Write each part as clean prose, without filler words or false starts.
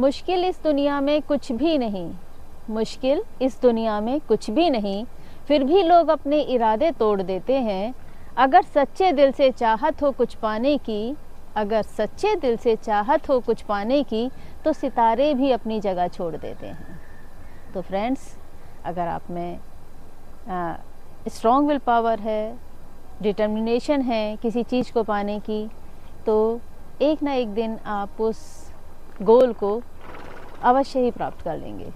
मुश्किल इस दुनिया में कुछ भी नहीं, मुश्किल इस दुनिया में कुछ भी नहीं, फिर भी लोग अपने इरादे तोड़ देते हैं। अगर सच्चे दिल से चाहत हो कुछ पाने की, अगर सच्चे दिल से चाहत हो कुछ पाने की, तो सितारे भी अपनी जगह छोड़ देते हैं। तो फ्रेंड्स, अगर आप में स्ट्रॉन्ग विल पावर है, डिटर्मिनेशन है किसी चीज़ को पाने की, तो एक ना एक दिन आप उस गोल को अवश्य ही प्राप्त कर लेंगे।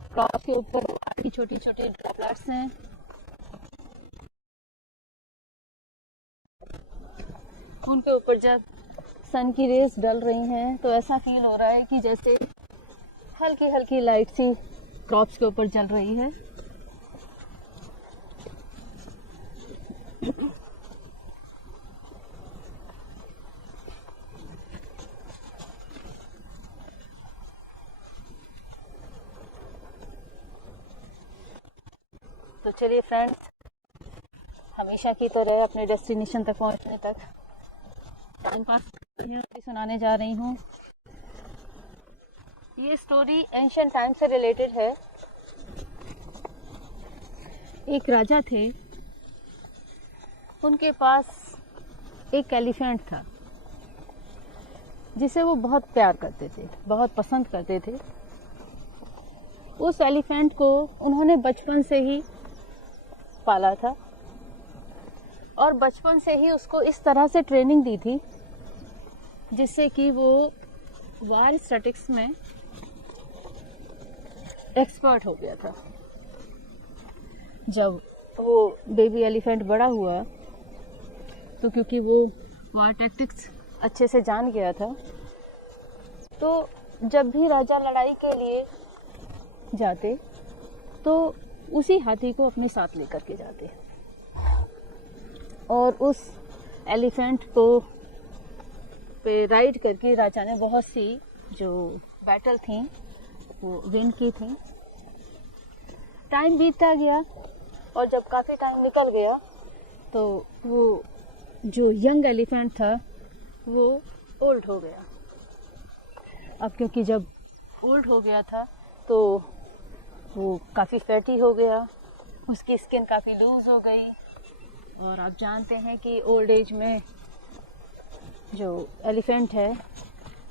क्रॉस के ऊपर छोटे छोटे ड्रॉपलेट्स हैं। उनके ऊपर जब सन की रेस डल रही हैं तो ऐसा फील हो रहा है कि जैसे हल्की हल्की लाइट सी क्रॉप्स के ऊपर जल रही है। तो चलिए फ्रेंड्स, हमेशा की तरह अपने डेस्टिनेशन तक पहुंचने तक टाइम पास सुनाने जा रही हूँ। ये स्टोरी एंशिएंट टाइम से रिलेटेड है। एक राजा थे, उनके पास एक एलिफेंट था जिसे वो बहुत प्यार करते थे, बहुत पसंद करते थे। उस एलिफेंट को उन्होंने बचपन से ही पाला था और बचपन से ही उसको इस तरह से ट्रेनिंग दी थी जिससे कि वो वार स्टैटिक्स में एक्सपर्ट हो गया था। जब वो बेबी एलिफेंट बड़ा हुआ तो क्योंकि वो वार टैक्टिक्स अच्छे से जान गया था, तो जब भी राजा लड़ाई के लिए जाते तो उसी हाथी को अपने साथ लेकर के जाते और उस एलिफेंट को पे राइड करके राजा ने बहुत सी जो बैटल थी वो विन की थी। टाइम बीतता गया और जब काफ़ी टाइम निकल गया तो वो जो यंग एलिफेंट था वो ओल्ड हो गया। अब क्योंकि जब ओल्ड हो गया था तो वो काफ़ी फैटी हो गया, उसकी स्किन काफ़ी लूज़ हो गई और आप जानते हैं कि ओल्ड एज में जो एलिफेंट है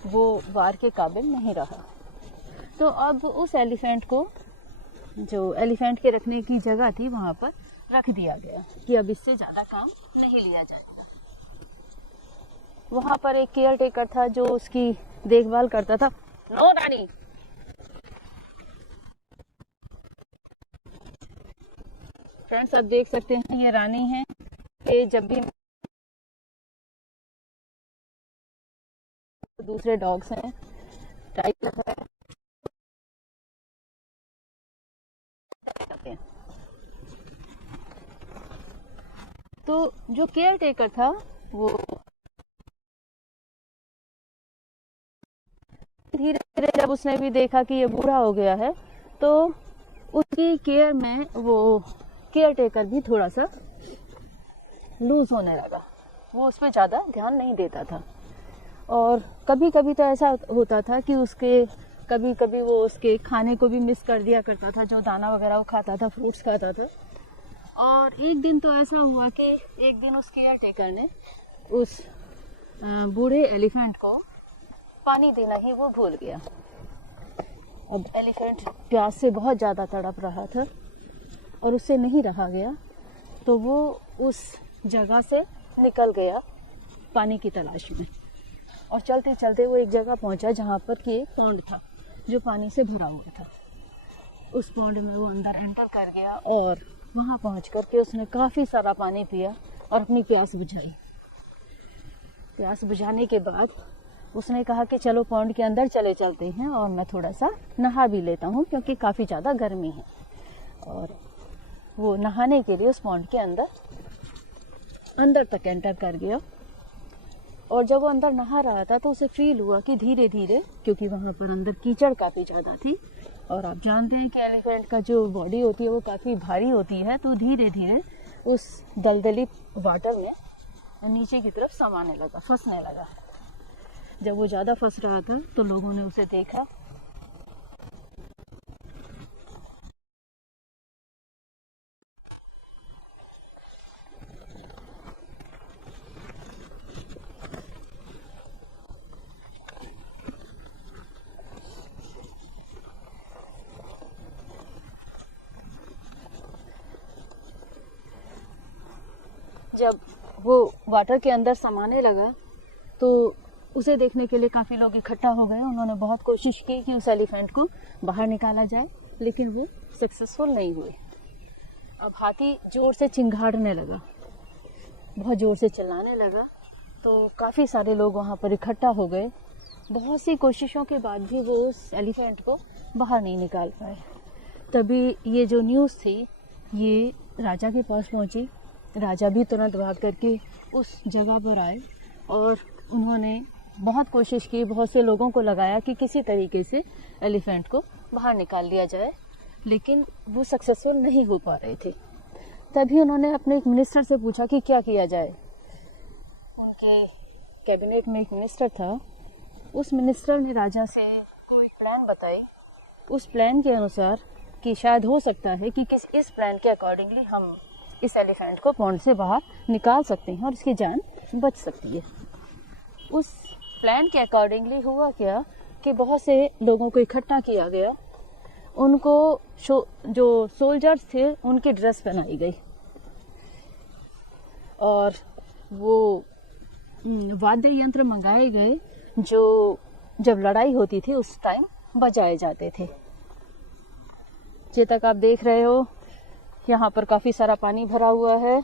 वो वार के काबिल नहीं रहा। तो अब उस एलिफेंट को जो एलिफेंट के रखने की जगह थी वहाँ पर रख दिया गया कि अब इससे ज़्यादा काम नहीं लिया जाएगा। वहाँ पर एक केयर टेकर था जो उसकी देखभाल करता था। नो रानी, फ्रेंड्स आप देख सकते हैं ये रानी है। ये जब भी दूसरे डॉग्स हैं, टाइगर है, तो जो केयर टेकर था वो धीरे धीरे जब उसने भी देखा कि ये बूढ़ा हो गया है तो उसकी केयर में वो केयर टेकर भी थोड़ा सा लूज होने लगा। वो उस पर ज़्यादा ध्यान नहीं देता था और कभी कभी तो ऐसा होता था कि उसके कभी कभी वो उसके खाने को भी मिस कर दिया करता था, जो दाना वगैरह वो खाता था, फ्रूट्स खाता था। और एक दिन तो ऐसा हुआ कि एक दिन उस केयर टेकर ने उस बूढ़े एलिफेंट को पानी देना ही वो भूल गया। अब एलिफेंट प्यास से बहुत ज़्यादा तड़प रहा था और उससे नहीं रहा गया, तो वो उस जगह से निकल गया पानी की तलाश में और चलते चलते वो एक जगह पहुंचा जहाँ पर कि एक पॉन्ड था जो पानी से भरा हुआ था। उस पॉन्ड में वो अंदर एंटर कर गया और वहाँ पहुँच कर के उसने काफ़ी सारा पानी पिया और अपनी प्यास बुझाई। प्यास बुझाने के बाद उसने कहा कि चलो पॉन्ड के अंदर चले चलते हैं और मैं थोड़ा सा नहा भी लेता हूँ क्योंकि काफ़ी ज़्यादा गर्मी है। और वो नहाने के लिए उस पॉन्ड के अंदर तक एंटर कर गया और जब वो अंदर नहा रहा था तो उसे फील हुआ कि धीरे धीरे, क्योंकि वहाँ पर अंदर कीचड़ काफ़ी ज़्यादा थी और आप जानते हैं कि एलिफेंट का जो बॉडी होती है वो काफ़ी भारी होती है, तो धीरे धीरे उस दलदली वाटर में नीचे की तरफ समाने लगा, फंसने लगा। जब वो ज़्यादा फंस रहा था तो लोगों ने उसे देखा। जब वो वाटर के अंदर समाने लगा तो उसे देखने के लिए काफ़ी लोग इकट्ठा हो गए। उन्होंने बहुत कोशिश की कि उस एलिफेंट को बाहर निकाला जाए, लेकिन वो सक्सेसफुल नहीं हुए। अब हाथी जोर से चिंघाड़ने लगा, बहुत ज़ोर से चिल्लाने लगा, तो काफ़ी सारे लोग वहाँ पर इकट्ठा हो गए। बहुत सी कोशिशों के बाद भी वो उस एलिफेंट को बाहर नहीं निकाल पाए। तभी ये जो न्यूज़ थी ये राजा के पास पहुँची। राजा भी तुरंत भाग करके उस जगह पर आए और उन्होंने बहुत कोशिश की, बहुत से लोगों को लगाया कि किसी तरीके से एलिफेंट को बाहर निकाल लिया जाए, लेकिन वो सक्सेसफुल नहीं हो पा रहे थे। तभी उन्होंने अपने मिनिस्टर से पूछा कि क्या किया जाए। उनके कैबिनेट में एक मिनिस्टर था, उस मिनिस्टर ने राजा से कोई प्लान बताई। उस प्लान के अनुसार कि शायद हो सकता है कि इस प्लान के अकॉर्डिंगली हम इस एलिफेंट को पॉन्ड से बाहर निकाल सकते हैं और इसकी जान बच सकती है। उस प्लान के अकॉर्डिंगली हुआ क्या कि बहुत से लोगों को इकट्ठा किया गया, उनको जो सोल्जर्स थे उनकी ड्रेस पहनाई गई और वो वाद्य यंत्र मंगाए गए जो जब लड़ाई होती थी उस टाइम बजाए जाते थे। जे तक आप देख रहे हो यहाँ पर काफ़ी सारा पानी भरा हुआ है,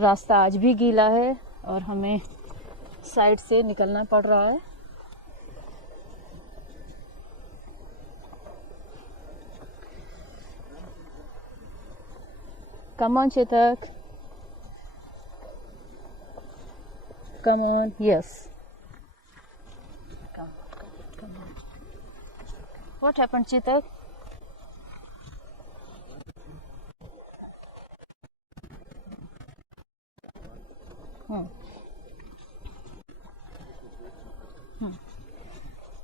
रास्ता आज भी गीला है और हमें साइड से निकलना पड़ रहा है। Come on Chetak, come on, yes. What happened, Chetak?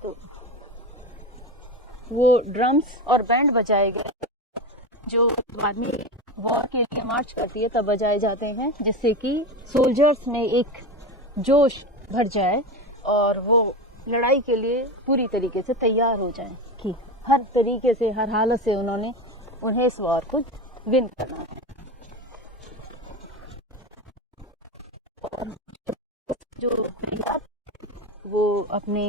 तो वो ड्रम्स और बैंड बजाए गए जो आर्मी वॉर के लिए मार्च करती है तब बजाए जाते हैं, जिससे कि सोल्जर्स में एक जोश भर जाए और वो लड़ाई के लिए पूरी तरीके से तैयार हो जाएं कि हर तरीके से, हर हालत से उन्हें इस वॉर को विन करना है। और जो वो अपने